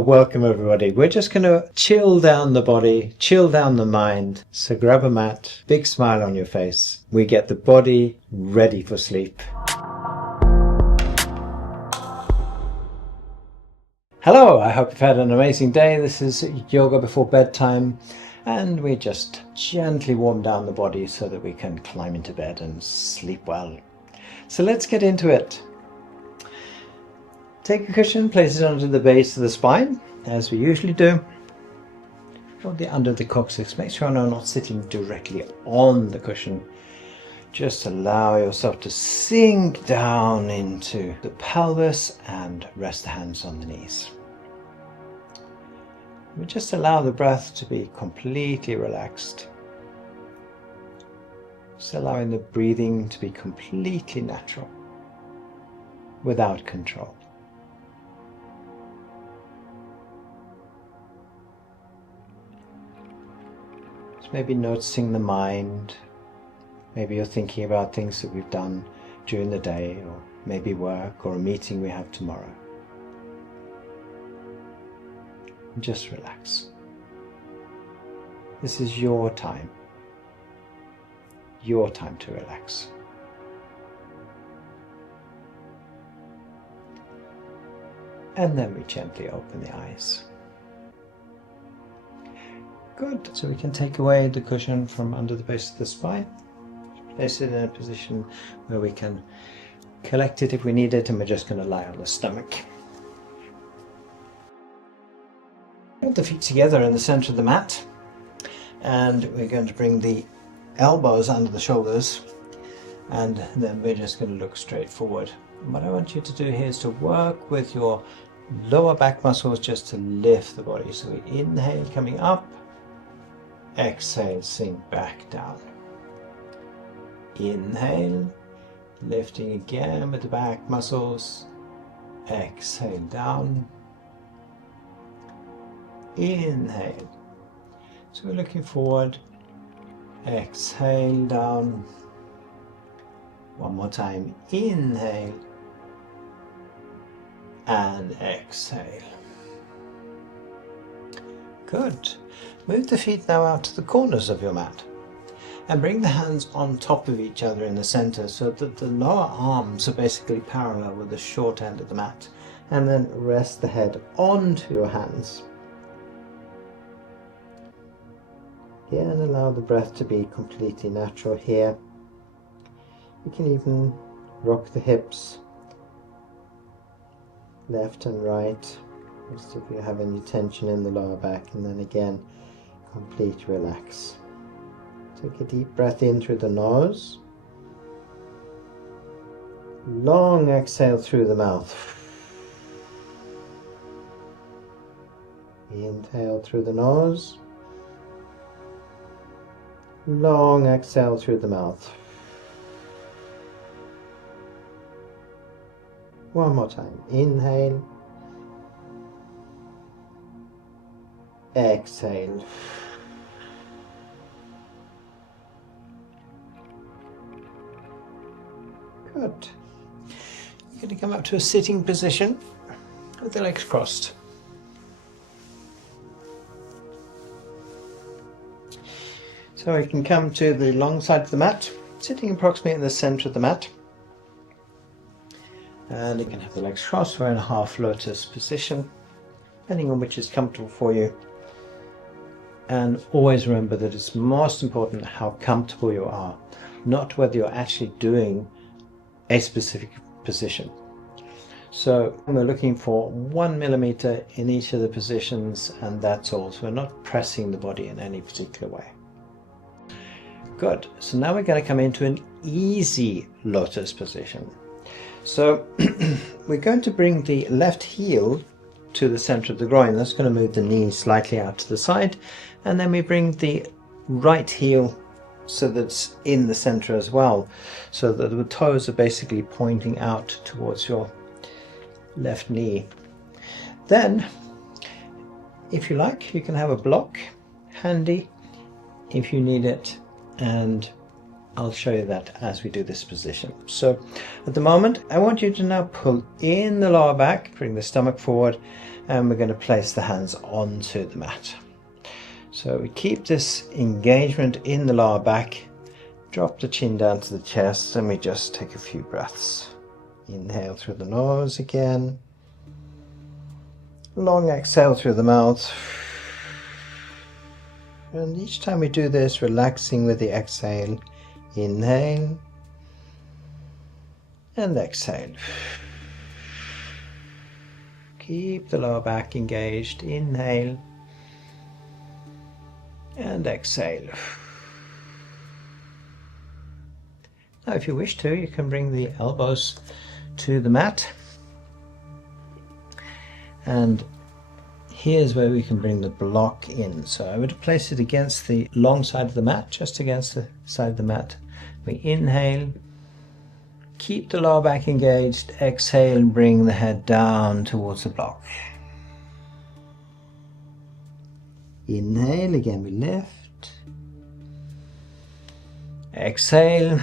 Welcome everybody. We're just going to chill down the body, chill down the mind. So grab a mat, big smile on your face. We get the body ready for sleep. Hello, I hope you've had an amazing day. This is yoga before bedtime, and we just gently warm down the body so that we can climb into bed and sleep well. So let's get into it. Take a cushion, place it under the base of the spine, as we usually do, or under the coccyx. Make sure you're not sitting directly on the cushion. Just allow yourself to sink down into the pelvis and rest the hands on the knees. We just allow the breath to be completely relaxed. Just allowing the breathing to be completely natural, without control. Maybe noticing the mind. Maybe you're thinking about things that we've done during the day, or maybe work or a meeting we have tomorrow. And just relax. This is your time to relax. And then we gently open the eyes. Good. So we can take away the cushion from under the base of the spine, place it in a position where we can collect it if we need it, and we're just going to lie on the stomach. Put the feet together in the center of the mat, and we're going to bring the elbows under the shoulders, and then we're just going to look straight forward. And what I want you to do here is to work with your lower back muscles just to lift the body. So we inhale, coming up. Exhale, sink back down. Inhale, lifting again with the back muscles. Exhale, down. Inhale. So we're looking forward. Exhale, down. One more time. Inhale. And exhale. Good. Move the feet now out to the corners of your mat and bring the hands on top of each other in the center so that the lower arms are basically parallel with the short end of the mat, and then rest the head onto your hands. Again, allow the breath to be completely natural here. You can even rock the hips left and right, just if you have any tension in the lower back, and then again complete relax. Take a deep breath in through the nose. Long exhale through the mouth. Inhale through the nose. Long exhale through the mouth. One more time. Inhale. Exhale. Good. You're going to come up to a sitting position with the legs crossed. So you can come to the long side of the mat, sitting approximately in the center of the mat. And you can have the legs crossed or in a half lotus position, depending on which is comfortable for you. And always remember that it's most important how comfortable you are, not whether you're actually doing a specific position. So we're looking for 1 millimeter in each of the positions, and that's all. So we're not pressing the body in any particular way. Good. So now we're going to come into an easy lotus position. So we're going to bring the left heel to the center of the groin. That's going to move the knee slightly out to the side, and then we bring the right heel so that it's in the center as well, so that the toes are basically pointing out towards your left knee. Then, if you like, you can have a block handy if you need it, and I'll show you that as we do this position. So at the moment, I want you to now pull in the lower back, bring the stomach forward, and we're going to place the hands onto the mat. So we keep this engagement in the lower back, drop the chin down to the chest, and we just take a few breaths. Inhale through the nose again, long exhale through the mouth, and each time we do this, relaxing with the exhale. Inhale and exhale. Keep the lower back engaged. Inhale and exhale. Now if you wish to, you can bring the elbows to the mat, and here's where we can bring the block in. So I would place it against the long side of the mat, just against the side of the mat. We inhale, keep the lower back engaged, exhale and bring the head down towards the block. Inhale, again we lift, exhale.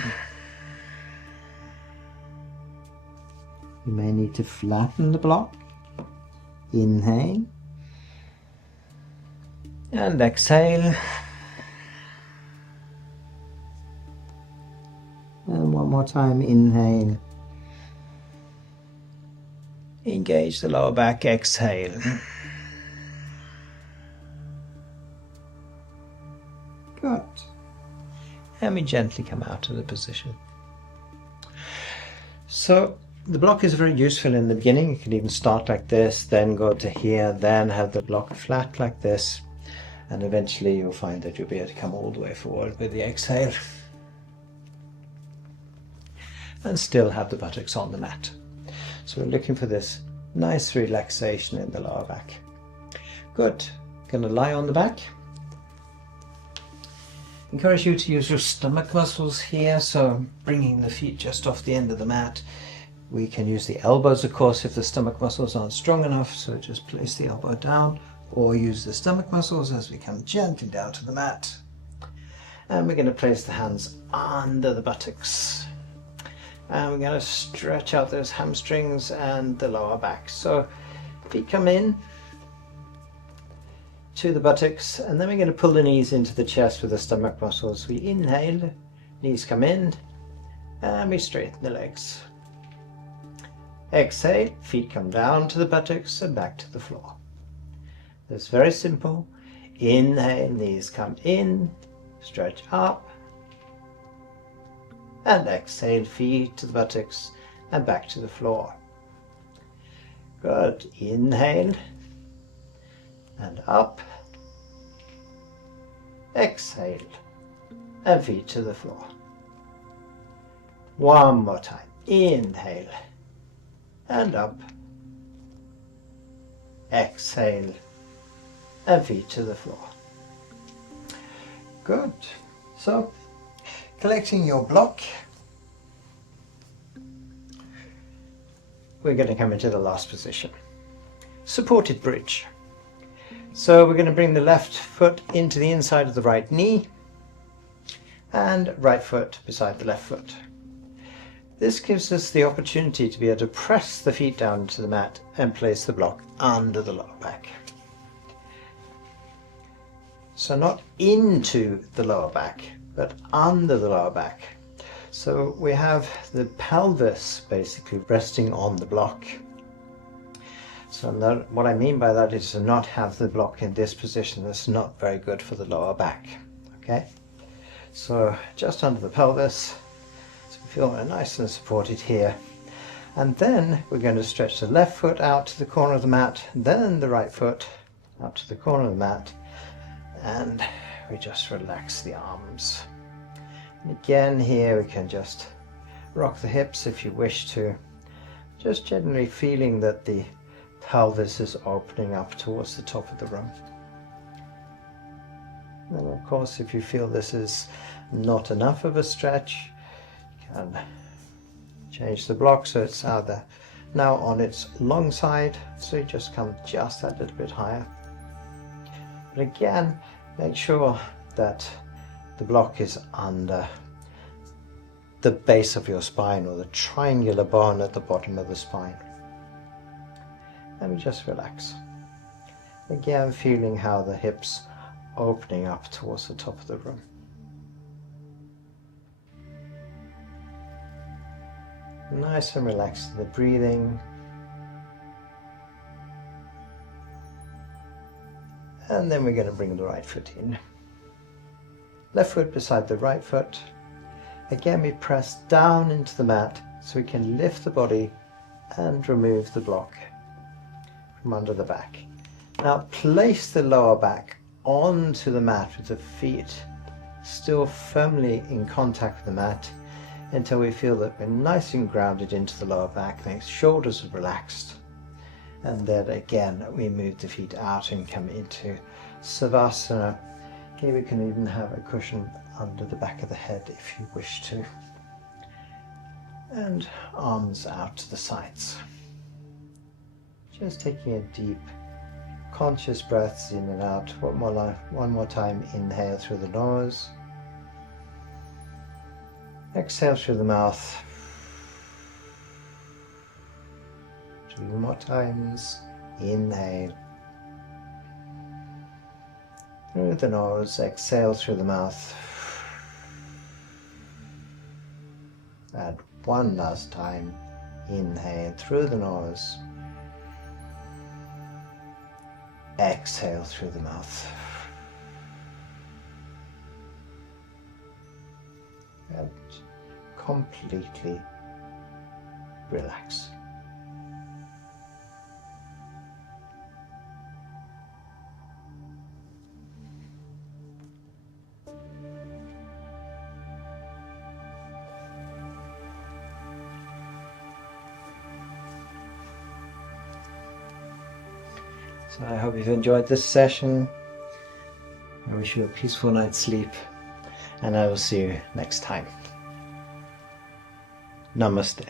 You may need to flatten the block. Inhale and exhale. And one more time, inhale. Engage the lower back, exhale. Good. And we gently come out of the position. So the block is very useful in the beginning. You can even start like this, then go to here, then have the block flat like this, and eventually you'll find that you'll be able to come all the way forward with the exhale and still have the buttocks on the mat. So we're looking for this nice relaxation in the lower back. Good. Going to lie on the back. Encourage you to use your stomach muscles here, so bringing the feet just off the end of the mat. We can use the elbows, of course, if the stomach muscles aren't strong enough, so just place the elbow down, or use the stomach muscles as we come gently down to the mat. And we're going to place the hands under the buttocks. And we're going to stretch out those hamstrings and the lower back. So feet come in to the buttocks, and then we're going to pull the knees into the chest with the stomach muscles. We inhale, knees come in, and we straighten the legs. Exhale, feet come down to the buttocks and back to the floor. It's very simple. Inhale, knees come in, stretch up, and exhale, feet to the buttocks and back to the floor. Good. Inhale and up, exhale, and feet to the floor. One more time. Inhale and up, exhale, and feet to the floor. Good. So, collecting your block, we're going to come into the last position, supported bridge. So we're going to bring the left foot into the inside of the right knee and right foot beside the left foot. This gives us the opportunity to be able to press the feet down into the mat and place the block under the lower back. So not into the lower back, but under the lower back. So we have the pelvis basically resting on the block. So what I mean by that is to not have the block in this position. That's not very good for the lower back. Okay, so just under the pelvis. Feel nice and supported here, and then we're going to stretch the left foot out to the corner of the mat, then the right foot out to the corner of the mat, and we just relax the arms. And again here we can just rock the hips if you wish to, just generally feeling that the pelvis is opening up towards the top of the room. And of course, if you feel this is not enough of a stretch, and change the block so it's now on its long side, so you just come just that little bit higher. But again, make sure that the block is under the base of your spine, or the triangular bone at the bottom of the spine. And we just relax. Again, feeling how the hips are opening up towards the top of the room. Nice and relaxed in the breathing. And then we're going to bring the right foot in. Left foot beside the right foot. Again, we press down into the mat so we can lift the body and remove the block from under the back. Now place the lower back onto the mat with the feet still firmly in contact with the mat until we feel that we're nice and grounded into the lower back. The shoulders are relaxed. And then again, we move the feet out and come into Savasana. Here we can even have a cushion under the back of the head if you wish to. And arms out to the sides. Just taking a deep, conscious breaths in and out. One more time, inhale through the nose. Exhale through the mouth. 2 more times. Inhale through the nose, exhale through the mouth. And one last time. Inhale through the nose. Exhale through the mouth. And completely relax. So I hope you've enjoyed this session. I wish you a peaceful night's sleep, and I will see you next time. Namaste.